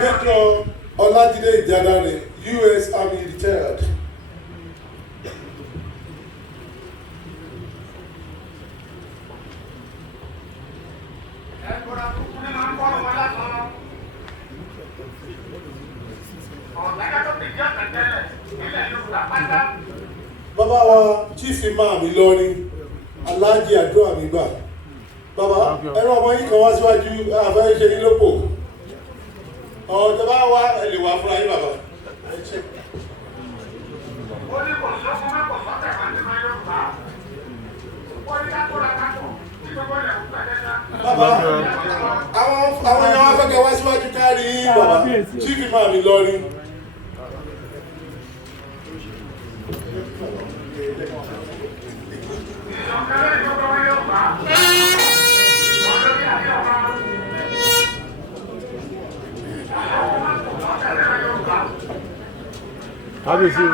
Major Olajide Idiadare, U.S. Army retired. Bàbá wa Chief Imam Ìlọrin Alhaji Àdúrà mi gbà. Bàbá ẹ̀rọ ọmọ yìí kan wá síwájú àfẹ́ ṣe ní lópò. Ọ̀dọ̀ bá wá ẹ lè wá fúnra yín bàbá. Bàbá àwọn èèyàn wá fẹ́ kẹ́ wá síwájú kárí bàbá Chief Imam Ìlọrin. Kábíyèsí o.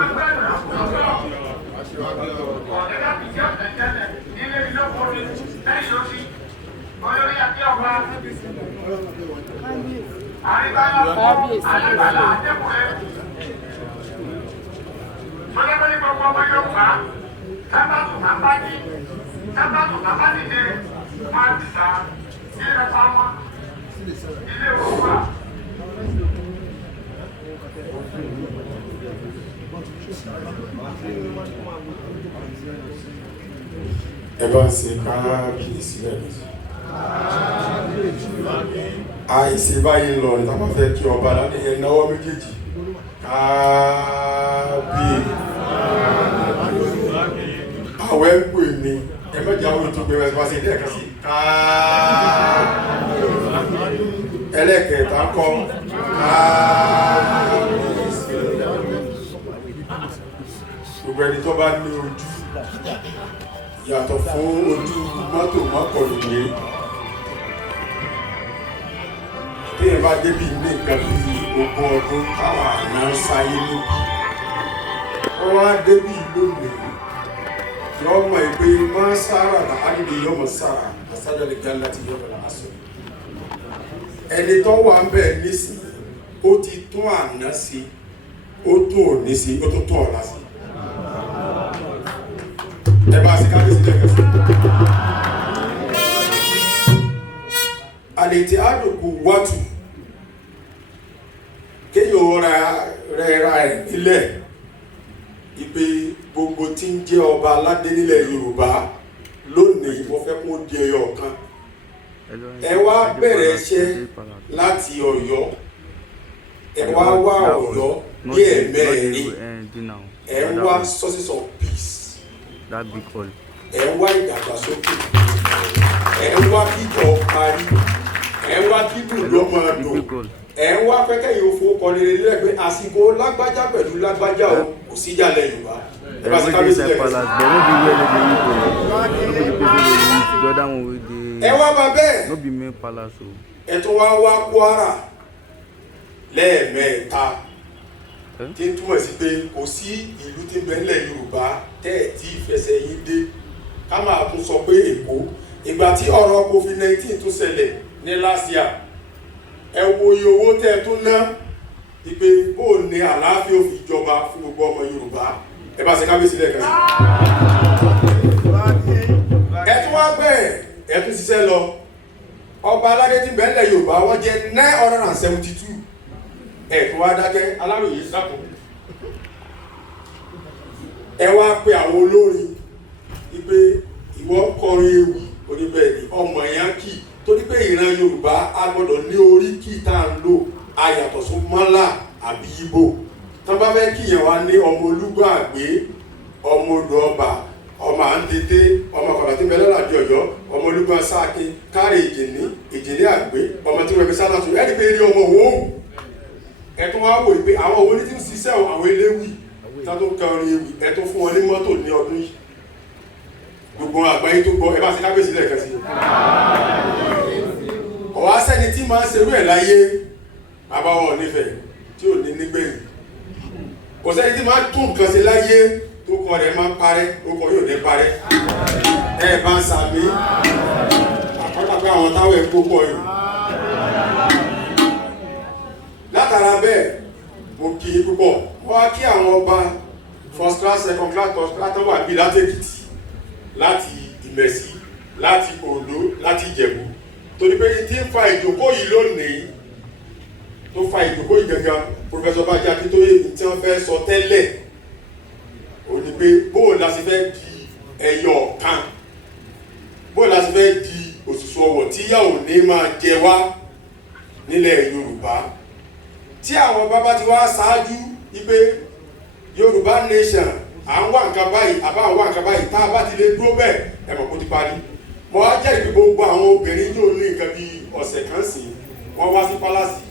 Ẹ bá ń ṣe kábíyèsí lẹ́nu. Àìsí báyìí lọ ní táwọn fẹ́ kí ọba láti ẹ̀ náwó méjèèjì. Kábíyèsí. Àwọn ẹ̀ ń pè mí ẹ mẹ́jọ àwọn ètò ìgbéwẹ̀ ẹ̀sìn wá sí ilé ẹ̀ka sí. Ẹlẹ́kẹ̀ẹ́ta kọ́. Gbogbo ẹni tó bá ní ojú yàtọ̀ fún ojú mọ́tò mọ́kànlélé tí ẹ bá débi ní nǹkan bí ogún ọdún káwọn àná sáyé níbi wọ́n wá débi lónìí yọ mọ̀ pé máa sára làálìlè yọ mọ̀ sára àsájọ́lẹ̀ gan láti yọ bẹ̀rẹ̀ aṣọ ẹni tó wà ń bẹ̀ nísìnyí ó ti tún àná sí ó tún òní sí ó tún tún ọ̀la sí. Ẹ bá ṣe kábíyèsí lẹ́ẹ̀kan sí. Àlètí àdùkù wọ́tù kéèyàn ra ẹ̀ nílẹ̀ ìpè gbogbo tí ń jẹ́ ọba aládé nílẹ̀ Yorùbá lónìí wọ́n fẹ́ kó di ẹyọ kan. Ẹ wá bẹ̀rẹ̀ iṣẹ́ láti Ọ̀yọ́ ẹ wá wá Ọ̀yọ́ bí ẹ̀mẹ́rin ẹ wá sources of peace. That big hall. Ẹ wá ìdàgbàsókè, ẹ wá kíjọ parí, ẹ wá kíkùn lọ́mọ dùn, ẹ wá pẹ́kẹ́ yóò fowópọ̀ lè lélẹ̀ pé àsìkò lágbájá pẹ̀lú lágbájá o kò sí ìjàlẹ̀ Yorùbá. Ẹ bá ṣe kábíyèsí lẹ́ẹ̀kan. Ẹ wá bá bẹ́ẹ̀. Ẹ tún wá Kwara lẹ́ẹ̀mẹ́ta. Tí ń túmọ̀ sí pé kò sí ìlú tí ń bẹ nílẹ̀ Yorùbá tẹ́ ẹ̀ tí ìfẹsẹ̀ yín dé ká máa tún sọ pé Èkó ìgbà tí ọ̀rọ̀ COVID-19 tún ṣẹlẹ̀ ní last year ẹ wo iye owó tẹ́ ẹ tún ná ìpè bó ní àlàáfíà òfin ìjọba fún gbogbo ọmọ Yorùbá ẹ bá ṣe kábíyèsí lẹ́ẹ̀kan sí. Ẹ tún wá bẹ́ẹ̀ ẹ tún ṣiṣẹ́ lọ ọba aládé tí ń bẹ nílẹ̀ Yorùbá wọ́n jẹ́ 972 ẹ̀kọ́ wá dákẹ́ Aláròyé sákòó ẹ wá pé àwọn olórin wípé ìwọ kọrin ewì oníbẹ̀ẹ̀ni ọmọ ẹ̀yàn kì torí pé ìran Yorùbá a gbọ́dọ̀ ní orí kì tá à ń lò ayàtọ̀ sún mọ́là àbí Ìgbò tó bá fẹ́ kíyàn wá ní ọmọ Olúgbàgbé ọmọ odò ọba ọmọ àǹtẹ̀tẹ̀ ọmọ kọ̀ọ̀tà tí ń bẹ lọ́làdí Ọ̀yọ́ ọmọ Olúgbà sáàkì kárí ìjìní àgbé ọmọ tí wọ́n fi sálàtù ẹ̀rí pé eré ọmọ òwò ẹ̀tún wá wò pé àwọn owó ní tí ń ṣiṣẹ́ àwọn eléwì tó kọrin ewì ẹ̀tún fún wọn ní mọ́tò ní ọdún yìí gbogbo àgbáyé tó gbọ́ ẹ bá ṣe kábíyèsí lẹ́ẹ̀kan sí. ọ̀wá sẹ́ni tí máa ń ṣerú ẹ̀ láyé bàbá wọn nífẹ̀ẹ́ tí ò ní nígbẹ̀yìn kò sẹ́ni tí máa tún nǹkan ṣe láyé tó kọ rẹ̀ máa parẹ́ orúkọ yóò ní parẹ́ ẹ bá ń sàmì àkọ́kọ́ àwọn táwọn ẹ̀ kó pọ̀ yìí látara bẹ́ẹ̀ mo kí i púpọ̀ wọ́n á kí àwọn ọba first class second class third class tó wà bí láti Èkìtì láti Ìmẹ̀sí láti Oǹdó láti Ìjẹ̀bú torí pé tí ń fa ìjókòó yìí lónìí tó fa ìjókòó yìí gangan Professor Bánjí Akíntóyè tí wọ́n fẹ́ sọ tẹ́lẹ̀ ó ní pé bóò la sì fẹ́ di ẹyọ kan bóò la sì fẹ́ di òṣùṣù ọwọ̀ tí yà ò ní máa jẹ wá nílẹ̀ Yorùbá tí àwọn bàbá ti wá ṣáájú wípé Yorùbá nation à ń wá nǹkan báyìí àbá ń wá nǹkan báyìí tá a bá ti lè dúró bẹ́ẹ̀ ẹ mọ̀ kó ti parí mo wá jẹ́ ìpín gbogbo àwọn obìnrin yóò ní nǹkan bíi ọ̀sẹ̀ kan sí wọ́n wá sí pálásì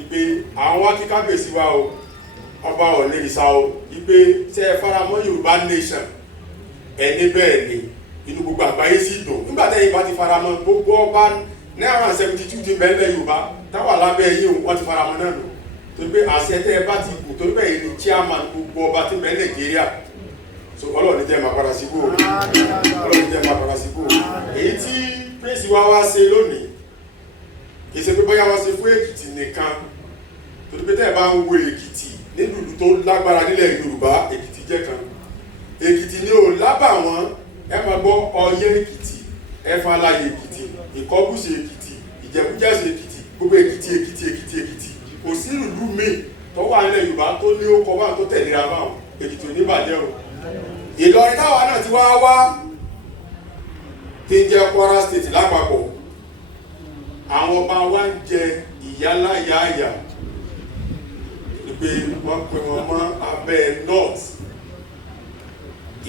ìpè àwọn wá kí kábíyèsí wa o ọba Ọ̀nìrìṣà o ìpè ṣe é faramọ́ Yorùbá nation ẹni bẹ́ẹ̀ ni inú gbogbo àgbáyé sì dùn nígbà tẹ́yìn bá ti faramọ́ gbogbo ọba náírà 72 ti bẹ́ẹ̀ Yorùbá táwà lábẹ́ yìí wọ́n ti faramọ́ náà nù torí pé àṣẹ tẹ́ ẹ bá ti gùn torí bẹ́ẹ̀ ni chairman gbogbo ọba tí bẹ́ẹ̀ Nàìjíríà so Ọlọ́run jẹ́ máa padà síbò Ọlọ́run jẹ́ máa padà síbò èyí tí prince wa wá ṣe lónìí kì í ṣe pé bóyá wọ́n ṣe fún Èkìtì nìkan torí pé tẹ́ ẹ bá ń wo Èkìtì nílùú tó lágbára nílẹ̀ Yorùbá Èkìtì jẹ́ kan Èkìtì ni ò lábà wọn ẹ máa gbọ́ Ọ̀yẹ́ Èkìtì Ẹ̀fọ̀nláyè Èkìtì Ìkọgùsì Èkìtì Ìjẹ̀bú-Jẹ̀ṣà Èkìtì gbogbo Èkìtì Èkìtì Èkìtì Èkìtì kò sí ìlú míì tó wà nílẹ̀ Yorùbá tó ní ó kọ bá tó tẹ̀léra báwọn Èkìtì ò ní bàjẹ́ o Ìlọrin táwa náà ti wá tí ń jẹ́ Kwara State lápapọ̀ àwọn ọba wa ń jẹ ìyáláyàáyà pé wọ́n pe wọn mọ́ abẹ́ north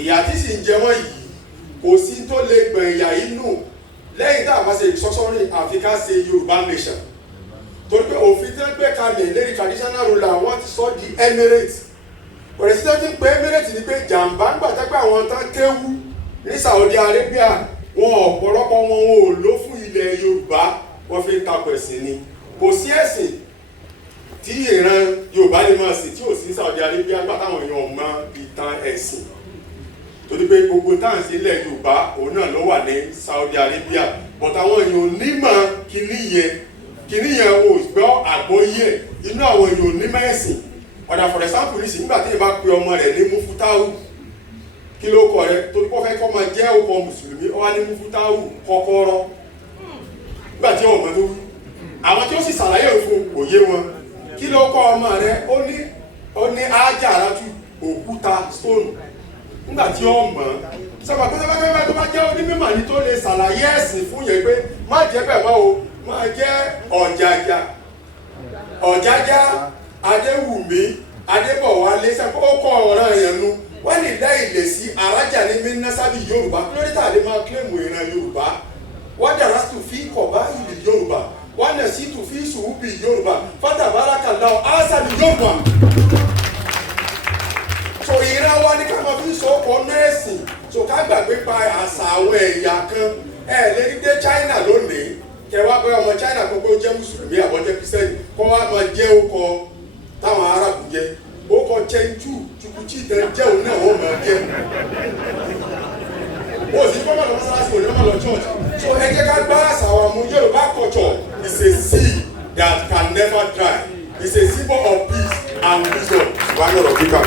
ìyà tí sì ń jẹ wọ́n yìí kò sí tó lè gbọ̀n ìyà inú lẹ́yìn tá a bá ṣe ìsọsọ́rin Áfíríkà ṣe Yorùbá nation torí pé òfin tí wọ́n gbé kalẹ̀ lérí traditional ruler wọ́n ti sọ di emirate pẹ̀lẹ́sìtẹ́ tí ń pe emirate ni pé jàǹbá ń gbàtẹ́ pé àwọn tán kéwú ní Saudi Arabia wọn ọ̀pọ̀lọpọ̀ wọn ò lò fún ilẹ̀ Yorùbá wọ́n fi ń takò ẹ̀sìn ni kò sí ẹ̀sìn tí ìran Yorùbá lè máa sìn tí ò sí Saudi Arabia gbà táwọn èèyàn mọ ìtàn ẹ̀sìn torí pé gbogbo táwọn sí ilẹ̀ Yorùbá òun náà ló wà ní Saudi Arabia but àwọn èèyàn onímọ̀ kìíní yẹn ò gbọ́ àgbọ́yé inú àwọn èèyàn onímọ̀ ẹ̀sìn ọ̀dà for example nísìnyí nígbà tí ìbá pe ọmọ rẹ̀ ní Mufutawu kí ló kọ rẹ torí kọ́ fẹ́ kọ́ máa jẹ́ ọkọ̀ mùsùlùmí ó wá ní Mufutawu kọ́kọ́rọ́ nígbà tí ọmọ tó wí àwọn tí ó sì ṣàlàyé fún òye wọn kí ló kọ́ ọmọ rẹ ó ní Ájàrátù òkúta stone nígbà tí ó mọ̀ sọ́kà pé sọ́kà tó bá jẹ́ onímọ̀ ní tó lè ṣàlàyé ẹ̀sìn fún yẹn pé má jẹ́ bẹ́ẹ̀ mọ́ o máa jẹ́ Ọ̀jájá Adéwùmí Adébọ̀wálé sẹ́kọ̀ ó kọ́ ọ̀ràn yẹn nu wọ́n lè dá ilẹ̀ sí arájà ní mínísàbí Yorùbá lórí tàbí máa kílẹ̀mù ìran Yorùbá wọ́n dára sí fi kọ̀bá ìlú Yorùbá wọ́n nà sí tù fi sùúbì Yorùbá fatabarakallāhu ásàlì Yorùbá. so ìran wa ní ká máa fi sọ́kọ̀ nẹ́ẹ̀sì so ká gbàgbé pa àṣà àwọn ẹ̀yà kan lè rí dé China lónìí kẹwàá pé ọmọ China gbogbo jẹ́ mùsùlùmí àbọ̀jẹ́ kristiani kọ́ wa máa jẹ́ ọkọ̀ táwọn Arábù jẹ́ ọkọ̀ Chengdu Chukwuchi jẹ́ òun náà wọ́n máa jẹ́ o sì kọ́ máa lọ mọ́sálásí òní máa lọ church so ẹ jẹ́ ká gbá àṣà wa mú Yorùbá culture is a seed that can never dry it's a symbol of peace and wisdom wàá lọ́rọ̀ kíkà.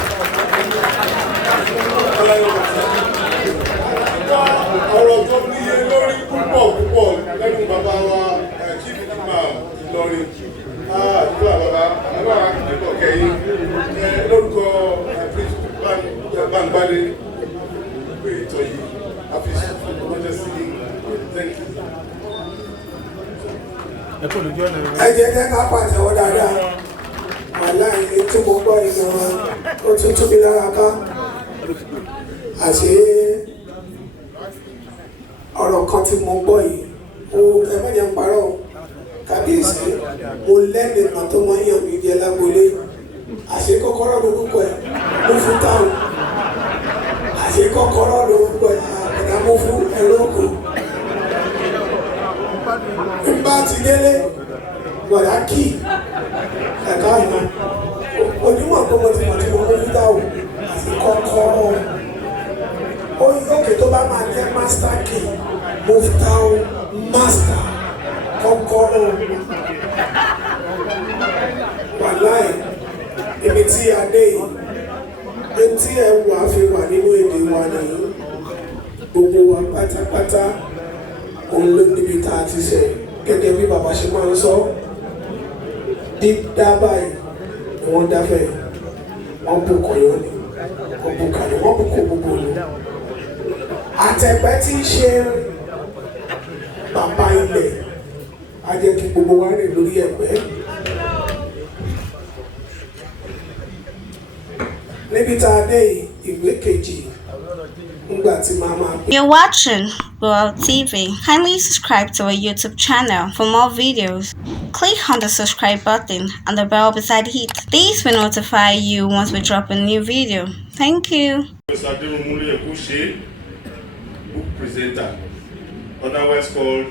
ọ̀rọ̀ tó níye lórí púpọ̀ lẹ́nu bàbá wa chief imam Ìlọrin àdúrà bàbá àwọn akẹ́kọ̀ọ́ kẹ́yìn lórúkọ prince Bángbálé pé ìtọ́ yìí àfihàn ọjọ́ sí thank you. ẹ jẹ́ ká pàtẹ́wọ́ dáadáa wàláhì tí mo gbọ́ nínú wọn ó tún túbí lára ká àṣé ọ̀rọ̀ kan tí mo gbọ́ yìí ó ẹ má jẹ́ ń parọ́ kábíyèsí mo lẹ́nu kan tó mọ yàn mí jẹ lágbolé àṣé kọ́kọ́rọ́ lórúkọ ẹ̀ ló fún táwọn àṣé kọ́kọ́rọ́ lórúkọ ẹ̀ àgbàdá mo fún ẹ̀rọ òkú ń bá ti délé gbọ̀dá kì ẹ̀ka àná onímọ̀ tó mo ti mọ̀ tí mo mú fún táwọn. master key Muftau master kọ́kọ́rọ́ wàláì ibi tí a dé yìí etí ẹ wà fi wà nínú èdè wa nìyí gbogbo wa pátápátá òun ló níbi tá a ti ṣe gẹ́gẹ́ bí bàbá ṣe máa ń sọ dídá báyìí ni wọ́n dáfẹ́ wọ́n bù kọ̀yọ́ ni wọ́n bù kàlẹ́ wọ́n bù kó gbogbo ni àtẹ̀pẹ́ tí ń ṣe bàbá ilẹ̀ á jẹ́ kí gbogbo wa rìn lórí ẹ̀pẹ́. Níbi tá a dé ìwé kejì ńgbà tí màá máa pè. You're watching World TV. Kindly subscribe to our YouTube channel for more videos. Click on the subscribe button and the bell beside it. This will notify you once we drop a new video. Thank you. Professor Aderounmule Ekuse, book presenter, otherwise called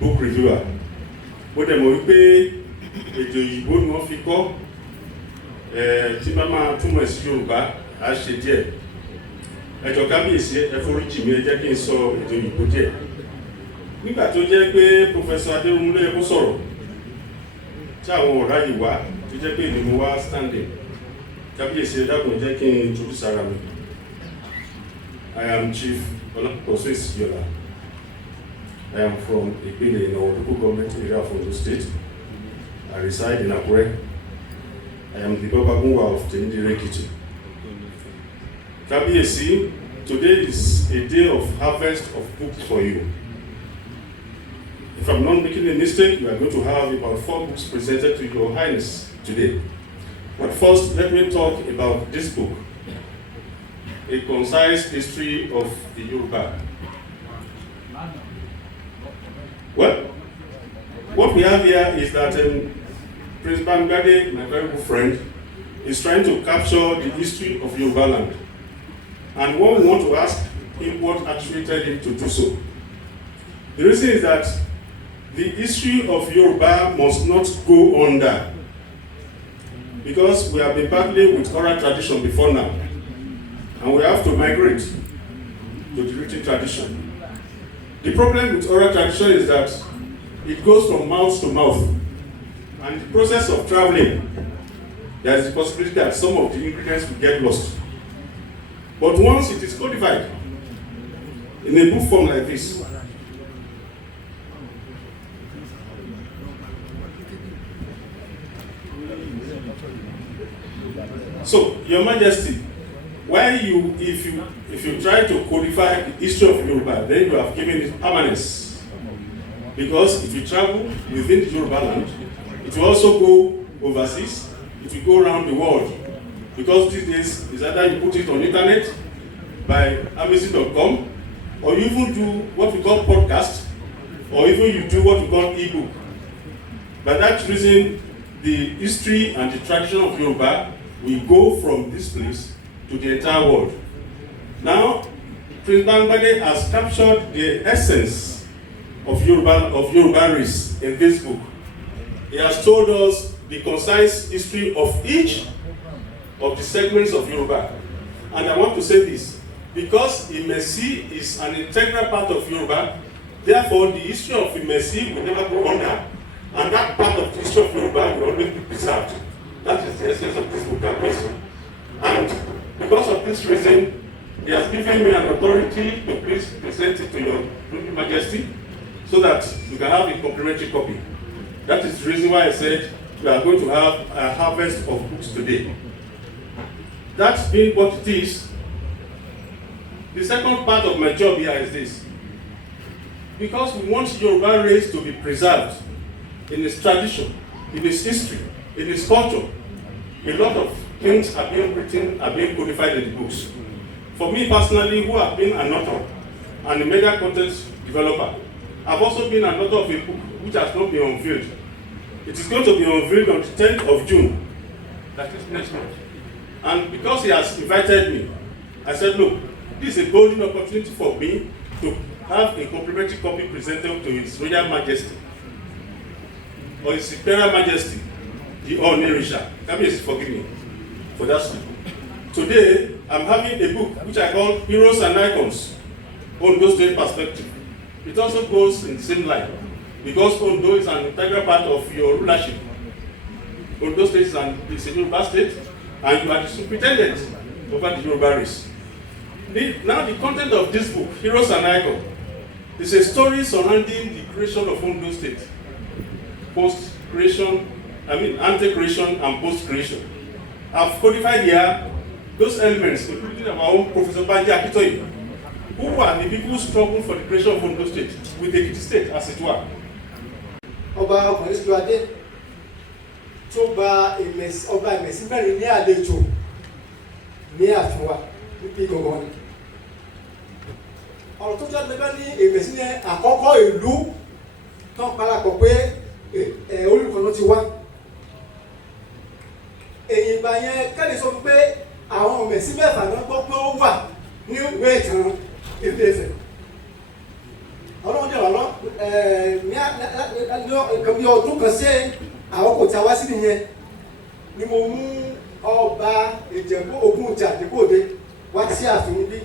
book reviewer. Bó dẹ̀ mọ̀ wípé èdè òyìnbó ni wọ́n fi kọ́ tí bá máa túmọ̀ sí Yorùbá á ṣe díẹ̀. Ẹ jọ̀ọ́ kábíyèsí ẹ foríjì mi ẹ jẹ́ kí n sọ èdè òyìnbó díẹ̀. Nígbà tó jẹ́ pé Professor Aderounmule Ekuse sọ̀rọ̀ tí àwọn ọ̀rá yìí wá tó jẹ́ pé èdè mo wá standing. Kábíyèsí ẹ dákun jẹ́ kí n introduce ara mi. I am Chief Olaposo Isiyiola. I am from Ipinle in our local government area of Ondo State. I reside in Akure. I am the Babagunwa of Temidire Ekiti. Kábíyèsí, today is a day of harvest of books for you. If I'm not making a mistake, we are going to have about 4 books presented to Your Highness today. But first, let me talk about this book, A Concise History of the Yoruba. Well, what we have here is that Prince Bangbade, my very good friend, is trying to capture the history of Yoruba land. And one we want to ask him what actuated him to do so. The reason is that the history of Yoruba must not go under, because we have been battling with oral tradition before now, and we have to migrate to the written tradition. The problem with oral tradition is that it goes from mouth to mouth, and in the process of traveling, there is the possibility that some of the ingredients will get lost. But once it is codified in a book form like this, so, Your Majesty, if you try to codify the history of Yoruba, then you have given it permanence. Because if you travel within the Yoruba land, it will also go overseas, it will go around the world. Because these days, it's either you put it on internet by Amazon.com, or you even do what we call podcast, or even you do what we call ebook. By that reason, the history and the tradition of Yoruba will go from this place to the entire world. Now, Prince Bangbade has captured the essence of Yoruba race in this book. He has told us the concise history of each of the segments of Yoruba. And I want to say this, because Imesi is an integral part of Yoruba, therefore the history of Imesi will never go under, and that part of the history of Yoruba will always be preserved. That is the essence of this book, and because of this reason, he has given me an authority to please present it to Your Majesty, so that you can have a complimentary copy. That is the reason why I said we are going to have a harvest of books today. That being what it is, the second part of my job here is this. Because we want Yoruba race to be preserved in its tradition, in its history, in its culture, a lot of things are being written, are being codified in the books. For me personally, who have been an author and a media content developer, I've also been an author of a book which has not been unveiled. It is going to be unveiled on the 10th of June, that is next month. And because he has invited me, I said, look, this is a golden opportunity for me to have a complimentary copy presented to His Royal Majesty, or His Imperial Majesty, the Onirisha. Please forgive me for that. Today, I'm having a book which I call Heroes and Icons Ondo State perspective. It also goes in the same line because Ondo is an integral part of your rulership. Ondo State is a Yoruba state, and you are the superintendent over the Yoruba race. Now the content of this book, Heroes and Icons, is a story surrounding the creation of Ondo State, ante-creation and post-creation. I've codified here those elements, including our own Professor Banji Akitoye, who were the people who struggled for the creation of Ondo State, with the Ekiti State as it were. Ọba ọkùnrin sí adé tó gba ọba ìmẹ̀sí mẹ́rin ní àlejò ní ààfin wa níbi gbọ̀ngàn ni. Ọ̀rọ̀ tó jẹ́ gbẹ́gbẹ́ ní ìmẹ̀sí ní àkọ́kọ́ ìlú tó parapọ̀ pé olùkọ́ ló ti wá. Èyí ìgbà yẹn kẹ́lẹ̀ sọ pé àwọn ìmẹ̀sí mẹ́fà náà gbọ́ pé ó wà ní ìwé ìtàn Ilé-Ifẹ̀. Ọlọ́run jẹ́ ọ̀rọ̀ nǹkan bí ọdún kan sí àwọn kò tí a wá sí nìyẹn ni mo mú ọba Ìjẹ̀bú Ògúnjà Ìjẹ̀bú-Òde wá sí ààfin níbí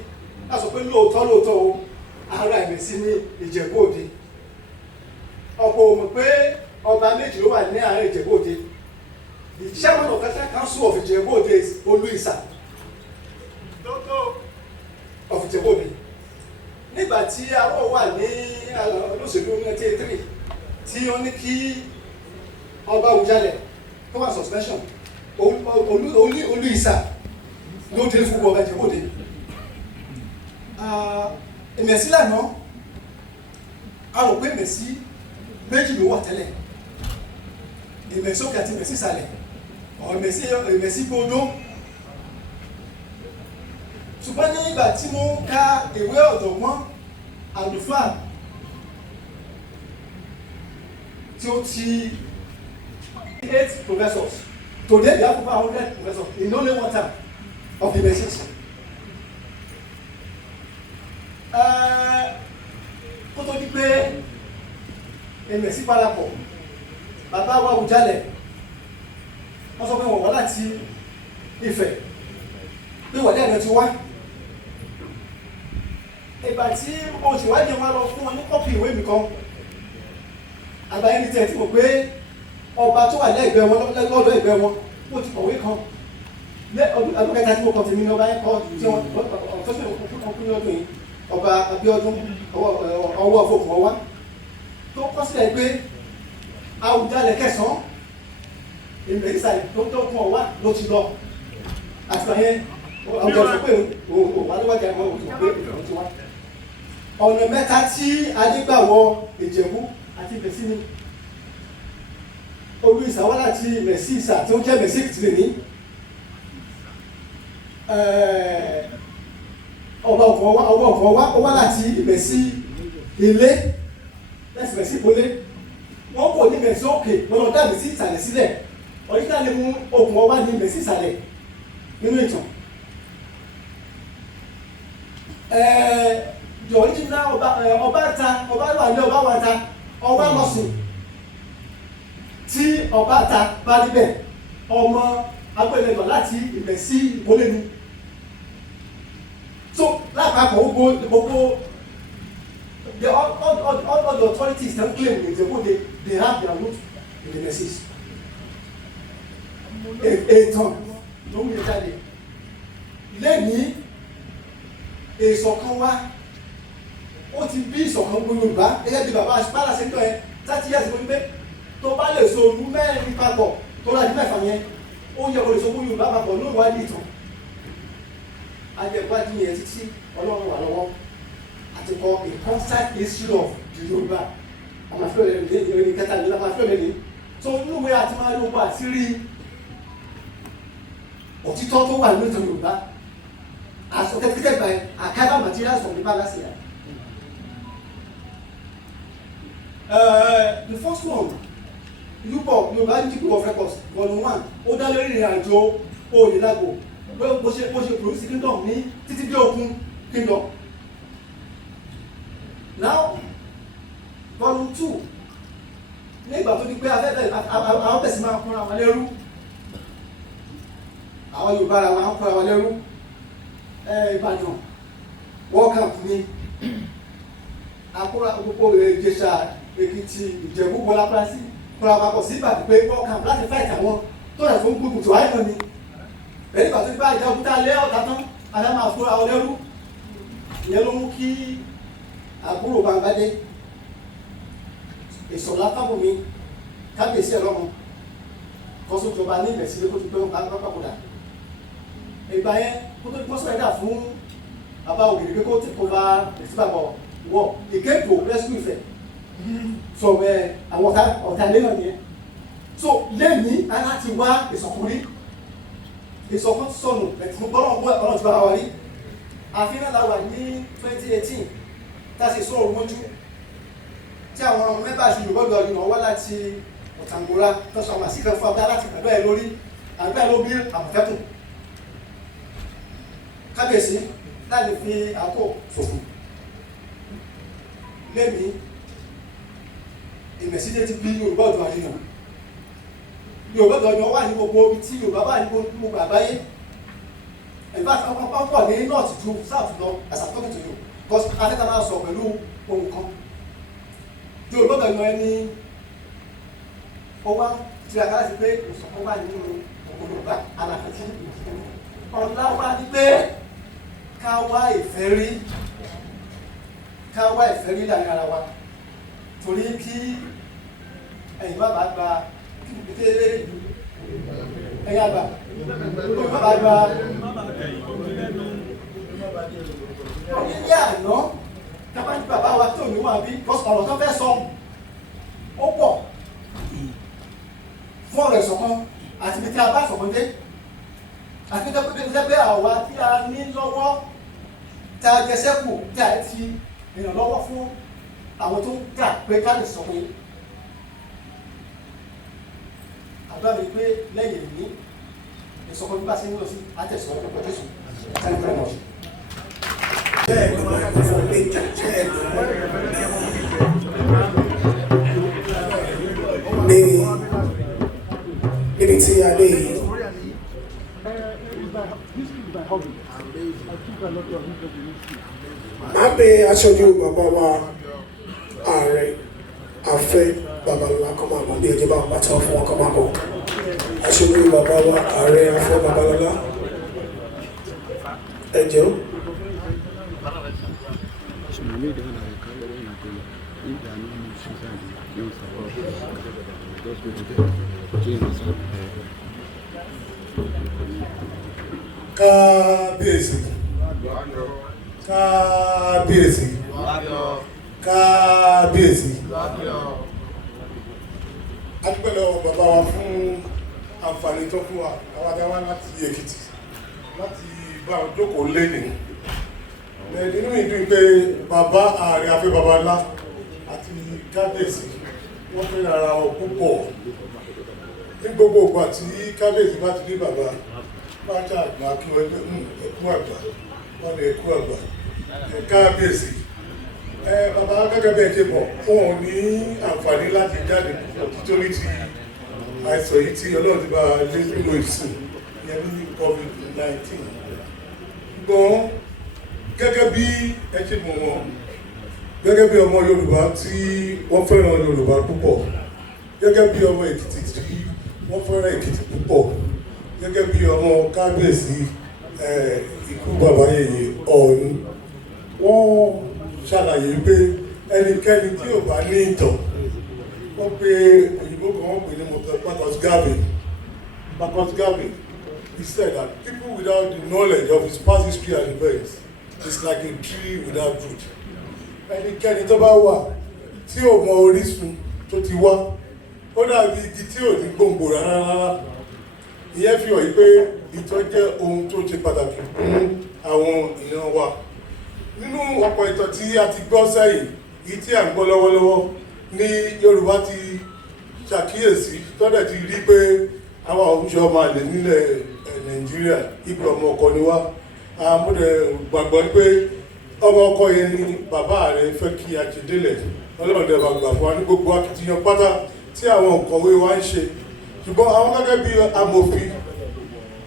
láti sọ pé lóòótọ́ o ara ìmẹ̀sí ní Ìjẹ̀bú-Òde. Ọ̀pọ̀ mọ̀ pé ọba méjì ló wà ní àárín Ìjẹ̀bú-Òde. The chairman of the council of Ìjẹ̀bú-Òde is Olúìsà of Ìjẹ̀bú-Òde. Nígbà tí àwọn wà ní olóṣèlú 1983 tí ó ní kí ọba Awùjalẹ̀ tó wà suspension, Olúìsà ló dé fún ọba Ìjẹ̀bú-Òde. Ìmẹ̀sí lánàá a rò pé ìmẹ̀sí méjì ló wà tẹ́lẹ̀, ìmẹ̀sí òkè àti ìmẹ̀sí ìsàlẹ̀, ìmẹ̀sí gbódó. Ṣùgbọ́n ní ìgbà tí mo ń ka ìwé ọ̀jọ̀gbọ́n àlùfáà tí ó ti 8 professors, today they have over 100 professors in only one term of the message. Kó tó di pé ìmẹ̀sí parapọ̀, bàbá wa Awùjalẹ̀ wọ́n sọ pé wọ́n wá láti Ifẹ̀, pé wọ́n lẹ́ẹ̀mẹ́ ti wá. Ìgbà tí mo ti wáyé wọn lọ fún wọn ní kọ́pì ìwé mi kan, àgbáyé ní tẹ̀ tí mo pé ọba tó wà lẹ́gbẹ̀ẹ́ wọn lọ́dọ̀ ẹgbẹ́ wọn ó ti kọ̀wé kan ọdún kẹta tí mo kọ̀ tèmi ní ọba ẹ̀kọ́ tí wọ́n tọ́sí ọkùnrin ọdún yìí, ọba Abíọ́dún ọwọ́ fòkùn ọwá tó kọ́ sílẹ̀ pé Awùjalẹ̀ kẹsàn-án ìmẹ̀sí ìsàlẹ̀ tó kún ọwá ló ti lọ. Àti àyẹn Awùjalẹ̀ sọ pé òun wà níwájú àwọn òṣèlú pé ìrọ̀ ti wá. Ọ̀nà mẹ́ta tí adégbàwọ̀ Ìjẹ̀bú àti ìmẹ̀sí ni. Olúìsà wá láti ìmẹ̀sí ìsà tí ó jẹ́ ìmẹ̀sí Èkìtì ní. Ọba ọ̀kan wá láti ìmẹ̀sí Ilé, láti ìmẹ̀sí Ìpolé. Wọ́n kò ní ìmẹ̀sí òkè, wọ́n lọ dá ìmẹ̀sí ìsàlẹ̀ sílẹ̀. Ọ̀ríkà ni mú okùn ọwá ní ìmẹ̀sí ìsàlẹ̀ nínú ìtàn. The original ọba wà ní ọba wa ta, ọba lọ́sùn tí ọba ta bá níbẹ̀, ọmọ agbẹ́lẹ̀gbọ̀ láti ìmẹ̀sí Ìpolé ni. So lápapọ̀ gbogbo all the authorities that claim in Ìjẹ̀bú-Òde, they have their root in the message. Ètàn ló ń gbé jáde lẹ́ni ìṣọ̀kan wa, ó ti bí ìṣọ̀kan gbogbo Yorùbá gẹ́gẹ́ bí bàbá Aṣípàlà ṣe ń tọ́ ẹ 30 years ago pé tó bá lè so olú mẹ́rin papọ̀ tó láti mẹ́fà yẹn ó yẹ kó lè so gbogbo Yorùbá papọ̀ ló wá ní ìtàn. Ajẹ́gbájú yẹn títí Ọlọ́run wà lọ́wọ́ àti kọ a constant history of the Yorùbá. Àmàfíà lẹ́nu ní kẹta ní àmàfíà lẹ́nu tó nínú ìwé àti máa ló wà sí rí òtítọ́ tó wà nínú ìtàn Yorùbá as authenticated by archival materials from the palace here. The first one, Yorùbá Book of Records, volume 1, ó dá lórí ìrìn àjò Oyèlágbo bó ṣe produce kingdom ní títí dé Ògún kingdom. Now, volume 2, nígbà tó di pé àwọn tẹ̀sí máa kúnra wọn lẹ́rú, àwọn Yorùbá ara wọn kúnra wọn lẹ́rú, Ìbàdàn World Camp ní akóra gbogbo Ìjẹ̀ṣà Èkìtì Ìjẹ̀bú bọ́lá pàṣẹ kọ́ra papọ̀ sí Ìbàdàn pé wọ́n kàn láti fáìtì àwọn tó rẹ̀ fún gbogbo tó wáyé náà ni lẹ́yìn ìgbà tó ti bá ìjà òkúta lé ọ̀tá tán adá máa fúnra ọ lẹ́rú ìyẹn ló mú kí àbúrò Bàǹgbádé Ìṣọ̀lá Fábùnmi kábíyèsí ẹ̀rọ̀mọ kọ́sọ́jọba ní ìmẹ̀sílẹ̀ kó ti pẹ́ wọn pápákọ̀dà ìgbà yẹn kó tó gbọ́sọ̀ ẹ̀dà fún bàbá Ògìrì pé kó tí kò bá ìsìbàbọ̀ wọ̀ ìkéèkó rescue Ifẹ̀ from àwọn ọ̀tá ilé náà yẹn so lẹ́yìn aláti wá ìsọ̀kúnrí ìsọ̀kún sọnù ẹ̀tún bọ́lọ̀ ọ̀nà tí bá wà rí àfihàn láwà ní 2018 tàṣì sọ̀rọ̀ mọ́jú tí àwọn mẹ́bà sí Yorùbá ìlú wá láti Ọ̀tàngórá tọ́sọ àmà sí kan fún abdá láti pẹ̀lú ẹ̀ lórí àgbà ló bí Àmọ̀tẹ́kùn kábíyèsí láti fi àkó fòfò lẹ́mí ìmẹ̀sídé ti bí Yorùbá ọ̀dọ̀ àyíyàn Yorùbá ọ̀dọ̀ wà ní gbogbo ibi tí Yorùbá wà ní gbogbo àgbáyé ẹ̀fà ọkọ̀ pọ̀ ní north ju south lọ àsàtọ́kì tó yóò because afẹ́ta máa sọ pẹ̀lú ohun kan Yorùbá ọ̀dọ̀ ẹni ó wá tiraka láti pé ìṣọ̀kan wà nínú Yorùbá alákàtí ọ̀la wá ní pé ká wá ìfẹ́ rí láàrin ara wa torí kí ẹ̀yin bàbá gba ìdílé ẹ̀yin àgbà bàbá gba onílé àná kábàájú bàbá wa tí ò ní wà bí ọ̀rọ̀ tó fẹ́ sọ ó pọ̀ fún ọ̀rọ̀ ìṣọ̀kan àti ibi tí a bá ìṣọ̀kan dé àti pé àwa tí a ní lọ́wọ́ tí a jẹ sẹ́kù tí a ti ìrànlọ́wọ́ fún àwọn tó ń gbà pé ká lè sọ pé àdúrà mi pé lẹ́yìn ìní ìṣọ̀kan bí bá ṣe ń lọ sí àtẹ̀sọ́ ọ̀pọ̀ Jésù. Thank you very much. bẹ́ẹ̀ ni wọ́n kò fún mi jà bẹ́ẹ̀ ni níbi tí a dé yìí. Máa bẹ aṣojú bàbá wa ààrẹ Afẹ́ Babalọlá kọ́ máa bọ̀ bí ẹjẹ́ bá pàtó fún ọkọ̀ máa bọ̀. Aṣojú bàbá wa ààrẹ Afẹ́ Babalọlá ẹjọ́. Kábíyèsí kábíyèsí kábíyèsí a dúpẹ́ lọ́wọ́ bàbá wa fún àǹfààní tó fún wa àwọn adáwà láti Èkìtì láti bá jókòó lẹ́nìí nínú ìdún pé bàbá ààrẹ Afẹ́ Babalọlá àti kábíyèsí wọ́n fẹ́ ara wọn púpọ̀ ní gbogbo ìgbà tí kábíyèsí bá ti dé bàbá bájá àgbà kí wọ́n ẹkú àgbà wọ́n lè ẹkú àgbà kábíyèsí bàbá gẹ́gẹ́ bí ẹ ṣe bọ̀ fún ọ ní àǹfààní láti jáde títorí ti àìsàn yìí tí Ọlọ́run ti bá lé nínú ìsìn yẹn ní COVID-19 gbọ́n gẹ́gẹ́ bí ẹ ṣe mọ̀ wọ́n gẹ́gẹ́ bí ọmọ Yorùbá tí wọ́n fẹ́ràn Yorùbá púpọ̀ gẹ́gẹ́ bí ọmọ Èkìtì tí wọ́n fẹ́ràn Èkìtì púpọ̀ gẹ́gẹ́ bí ọmọ kábíyèsí ikú bàbá yèyé Ọọ̀ni wọ́n ṣàlàyé pé ẹnikẹ́ni tí ò bá ní ìtàn wọ́n pe òyìnbó kan wọ́n pè ní Marcus Garvey he said that people without the knowledge of his past history and events is like a tree without root ẹnikẹ́ni tó bá wà tí ò mọ orísun tó ti wá ó dàbí igi tí ò ní gbòǹgbò rárá ìyẹn fi hàn yí pé ìtàn jẹ́ ohun tó ṣe pàtàkì fún àwọn ìran wa nínú ọ̀pọ̀ ìtàn tí a ti gbọ́ sẹ́yìn yìí tí à ń gbọ́ lọ́wọ́lọ́wọ́ ní Yorùbá ti ṣàkíyèsí tọ́dẹ̀ ti rí pé àwọn òṣìṣẹ́ ọmọ àlè nílẹ̀ Nàìjíríà ipò ọmọ ọkọ ni wá àmúdẹ̀ gbàgbọ́ pé ọmọ ọkọ yẹn ni bàbá rẹ̀ fẹ́ kí a ṣe délẹ̀ Ọlọ́run dẹ̀ bá gbà fún wa ní gbogbo akitiyan pátá tí àwọn òǹkọ̀wé wa ń ṣe ṣùgbọ́n àwọn gẹ́gẹ́ bí amòfin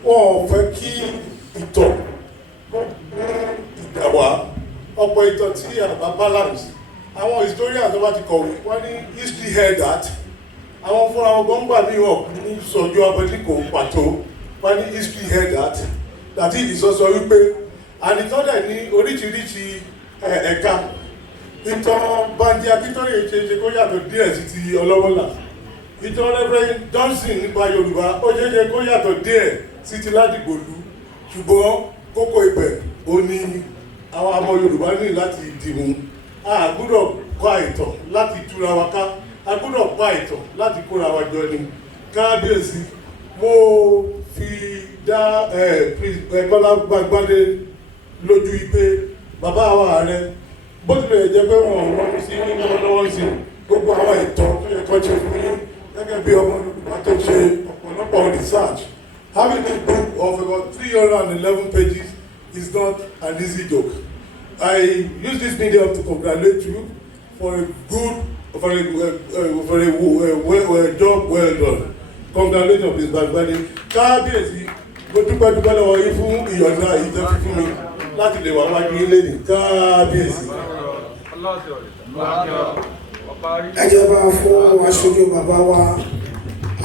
wọ́n fẹ́ kí ìtàn ìdàwà ọ̀pọ̀ ìtàn tí àbá balance àwọn historians tó bá ti kọ̀wé wọ́n ní history held that àwọn fúnra wọn gbọ́ngbà ní ọ̀pọ̀ ní sọ̀jọ́ abẹ́líkò pàtó wọ́n ní history held that is ìsọsọ wípé ànitọ́dẹ̀ ní oríṣiríṣi ẹ̀ka ìtàn Banji Akíntóyè ṣe kó yàtọ̀ díẹ̀ sí ti Ọlọ́wọ́lá ìtàn Reverend Johnson nípa Yorùbá ó ṣe kó yàtọ̀ díẹ̀ sí ti Ládìgbòlú ṣùgbọ́n kókó ibẹ̀ ó ní àwọn ọmọ Yorùbá ní láti dìmú a gbọ́dọ̀ kọ́ àìtàn láti túra wa ká a gbọ́dọ̀ kọ́ àìtàn láti kóra wa jọ ni kábíyèsí mo fi dá Kọ́lá Gbàgbádé lójú pé bàbá wa ààrẹ bó tilẹ̀ jẹ́ pé wọ́n rọrùn sí nínú ọlọ́wọ́ sí gbogbo àwọn ìtàn tó yẹ kọ́ ṣe fún yín gẹ́gẹ́ bí ọmọ Yorùbá tó ṣe ọ̀pọ̀lọpọ̀ research. Having a book of about 311 pages is not an easy joke. I use this medium to congratulate you for a good, for a job well done. Congratulations, Mr. Gbàgbádé. Kábíyèsí, mo dúpẹ́ lọ́wọ́ yín fún ìyọ̀ǹda ìjọba fún mi láti lè wà wájú ilé ní kábíyèsí. Ẹ jẹ́ bá fún aṣojú bàbá wa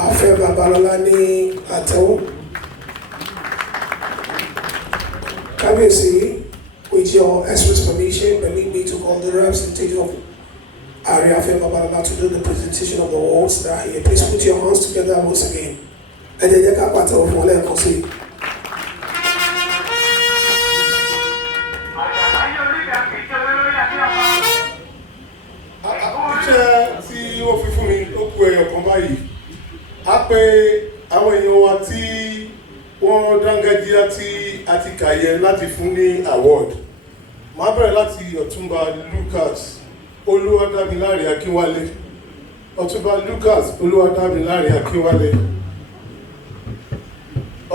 Afẹ́ Babalọ́lá ní àtẹ́wọ́. Kábíyèsí, with your express permission, permit me to call the representative of Ààrẹ Afẹ́ Babalọ́lá to do the presentation of the awards that are here. Please put your hands together once again. Ẹ jẹ́ ká pàtẹ́wọ́ fún ọlẹ́ẹ̀kan sí i. Iṣẹ́ tí wọ́n fi fún mi ó kù ẹyọ kan báyìí. A pè àwọn èèyàn wa tí wọ́n dángájíá tí a ti kàyẹ láti fún ní award. Màá bẹ̀rẹ̀ láti Ọ̀túnba Lucas Olúwadámiláre Akínwálé. Ọ̀túnba Lucas Olúwadámiláre Akínwálé.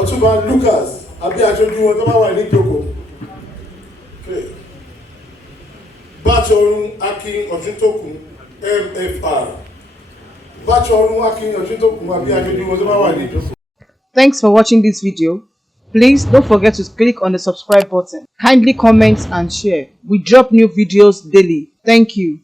Ọ̀túnba Lucas àbí aṣojú wọn tó bá wà ní ìjókòó. Báṣọ̀run Akin Ọ̀ṣúntókun MFR. Báṣọ̀run Akin Ọ̀ṣúntókun àbí aṣojú wọn tó bá wà ní ìjókòó. Thanks for watching this video. Please don't forget to click on the subscribe button. Kindly comment and share. We drop new videos daily. Thank you.